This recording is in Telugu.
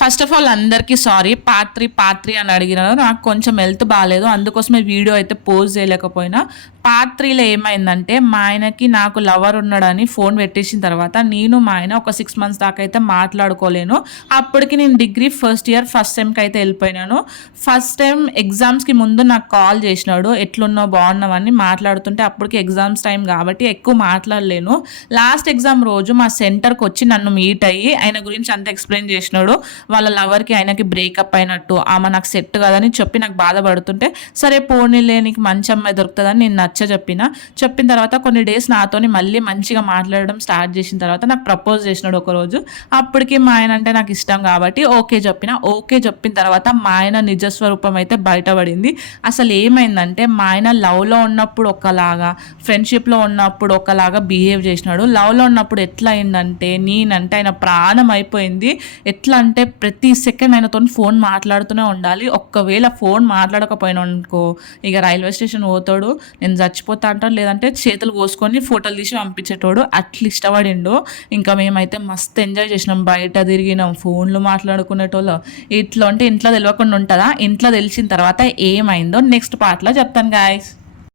ఫస్ట్ ఆఫ్ ఆల్ అందరికీ సారీ, పార్ట్ 3 అని అడిగినారు. నాకు కొంచెం హెల్త్ బాగాలేదు, అందుకోసమే వీడియో అయితే పోస్ట్ చేయలేకపోయినా. పార్ట్ 3లో ఏమైందంటే, మా ఆయనకి నాకు లవర్ ఉన్నాడని ఫోన్ పెట్టేసిన తర్వాత నేను మా ఆయన ఒక 6 months దాకా అయితే మాట్లాడుకోలేను. అప్పటికి నేను డిగ్రీ ఫస్ట్ ఇయర్ ఫస్ట్ సెమ్కి అయితే వెళ్ళిపోయినాను. ఫస్ట్ టైం ఎగ్జామ్స్కి ముందు నాకు కాల్ చేసినాడు, ఎట్లున్నావు బాగున్నావని మాట్లాడుతుంటే, అప్పటికి ఎగ్జామ్స్ టైం కాబట్టి ఎక్కువ మాట్లాడలేను. లాస్ట్ ఎగ్జామ్ రోజు మా సెంటర్కి వచ్చి నన్ను మీట్ అయ్యి ఆయన గురించి అంతా ఎక్స్ప్లెయిన్ చేసినాడు. వాళ్ళ లవర్కి ఆయనకి బ్రేకప్ అయినట్టు, ఆమె నాకు సెట్ కదని చెప్పి నాకు బాధపడుతుంటే, సరే పోనీలే నీకు మంచి అమ్మాయి దొరుకుతుందని నేను చెప్పిన తర్వాత కొన్ని డేస్ నాతోని మళ్ళీ మంచిగా మాట్లాడడం స్టార్ట్ చేసిన తర్వాత నాకు ప్రపోజ్ చేసినాడు ఒకరోజు. అప్పటికి మా ఆయన అంటే నాకు ఇష్టం కాబట్టి ఓకే చెప్పిన తర్వాత మా ఆయన నిజస్వరూపం అయితే బయటపడింది. అసలు ఏమైందంటే, మా ఆయన లవ్లో ఉన్నప్పుడు ఒకలాగా, ఫ్రెండ్షిప్లో ఉన్నప్పుడు ఒకలాగా బిహేవ్ చేసినాడు. లవ్లో ఉన్నప్పుడు ఎట్లా అయిందంటే, నేనంటే ఆయన ప్రాణం అయిపోయింది. ఎట్లా అంటే ప్రతి సెకండ్ ఆయనతో ఫోన్ మాట్లాడుతూనే ఉండాలి. ఒక్కవేళ ఫోన్ మాట్లాడకపోయినా అనుకో, ఇక రైల్వే స్టేషన్ పోతాడు, నేను చచ్చిపోతా అంటాడు, లేదంటే చేతులు కోసుకొని ఫోటోలు తీసి పంపించేటోడు. అట్లా ఇష్టపడిండు. ఇంకా మేమైతే మస్తు ఎంజాయ్ చేసినాం, బయట తిరిగినాం, ఫోన్లు మాట్లాడుకునేటోళ్ళు. ఇట్లా అంటే ఇంట్లో తెలియకుండా ఉంటుందా? ఇంట్లో తెలిసిన తర్వాత ఏమైందో నెక్స్ట్ పార్ట్లో చెప్తాను గాయస్.